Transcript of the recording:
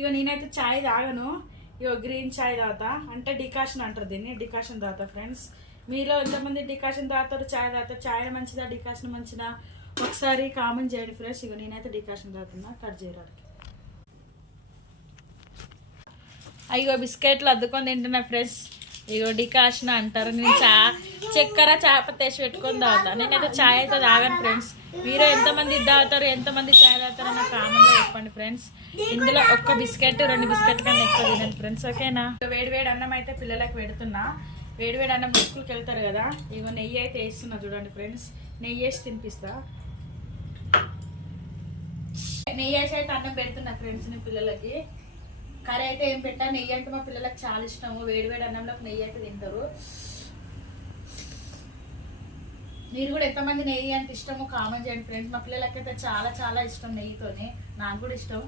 ఇక నేనైతే చాయ్ తాగను, ఇక గ్రీన్ చాయ్ తాగుతా, అంటే డికాషన్ అంటారు దీన్ని, డికాషన్ తాగుతా ఫ్రెండ్స్. మీలో ఎంతమంది డికాషన్ తాగుతారు, చాయ్ తాగుతారు? చాయ్ మంచిదా డికాషన్ మంచిదా ఒకసారి కామెంట్ చేయండి ఫ్రెండ్స్. ఇక నేనైతే డికాషన్ తాగుతున్నా, కట్ చేయడానికి. అయ్యో బిస్కెట్లు అద్దుకొని తింటున్నా ఫ్రెండ్స్. ఇగో డికాషన్ అంటారు, నేను చక్కెర చాపత్తి వేసి పెట్టుకొని తాగుతా. నేనైతే చాయ్ అయితే తాగాను ఫ్రెండ్స్. మీరు ఎంతమంది తాగుతారు, ఎంతమంది చాయ్ తాగుతారో నాకు కామెంట్లో చెప్పండి ఫ్రెండ్స్. ఇందులో ఒక్క బిస్కెట్ 2 బిస్కెట్ కన్నా ఎక్కువ తినండి ఫ్రెండ్స్, ఓకేనా? వేడి వేడి అన్నం అయితే పిల్లలకు పెడుతున్నా. వేడి వేడి అన్నం స్కూల్కి వెళ్తారు కదా, ఇగో నెయ్యి అయితే వేస్తున్నా చూడండి ఫ్రెండ్స్. నెయ్యి వేసి తినిపిస్తా. నెయ్యి వేసి అయితే అన్నం పెడుతున్నా ఫ్రెండ్స్ నేను పిల్లలకి. కర్రీ అయితే ఏం పెట్టా, నెయ్యి అంటే మా పిల్లలకు చాలా ఇష్టము. వేడి వేడి అన్నంలోకి నెయ్యి అయితే తింటారు. మీరు కూడా ఎంతమంది నెయ్యి అంటే ఇష్టమో కామెంట్ చేయండి ఫ్రెండ్స్. మా పిల్లలకైతే చాలా చాలా ఇష్టం నెయ్యితోనే, నాకు కూడా ఇష్టం.